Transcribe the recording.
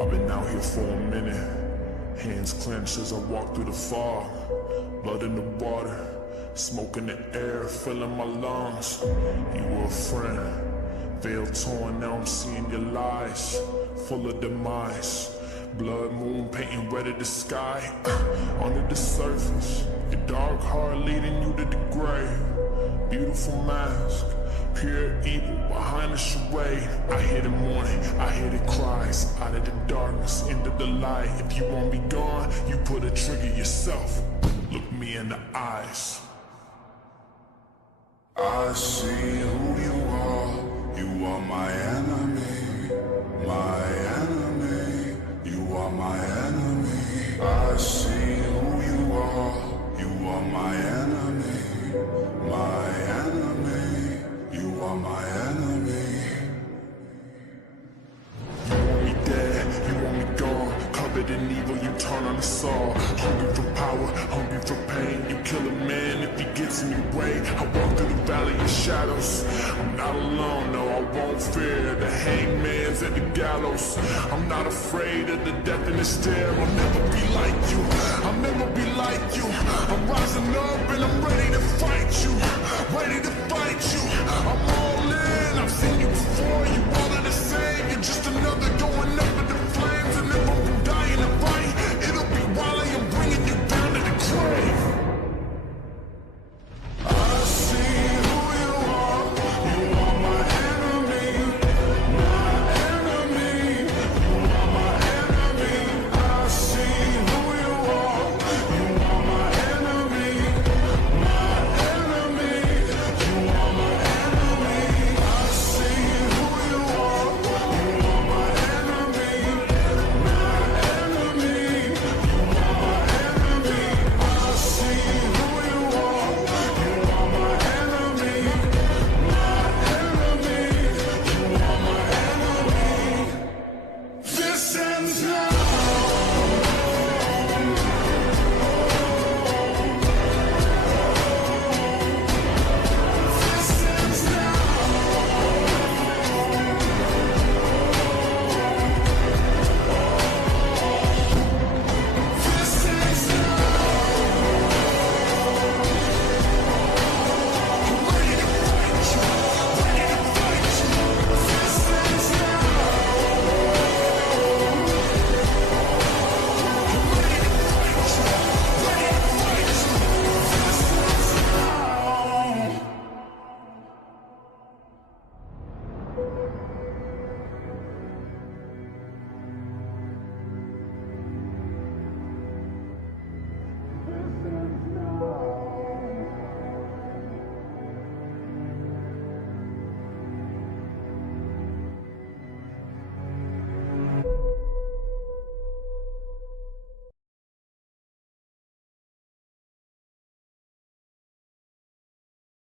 I've been out here for a minute, hands clenched as I walk through the fog. Blood in the water, smoke in the air, filling my lungs. You were a friend, veil torn, now I'm seeing your lies, full of demise. Blood moon painting red at the sky, under the surface, your dark heart leading you to the grave. Beautiful mask, pure evil behind the charade. I hear the mourning, I hear the cries, out of the darkness, into the light. If you want me gone, you put a trigger yourself. Look me in the eyes. I see who you are. You are my enemy, my enemy. You are my enemy. I see who you are. You are my enemy, my enemy. You are my enemy. You want me dead, you want me gone. Covered in evil, you turn on us all. Hungry for power, hungry for pain. You kill a man if he gets in your way. I walk through the valley of shadows. I'm not alone, no, I won't fear the hangman's at the gallows. I'm not afraid of the death in the stare. I'll never be like you, I'll never be like you. I'm rising up and I'm ready to fight you, ready to fight you. I'm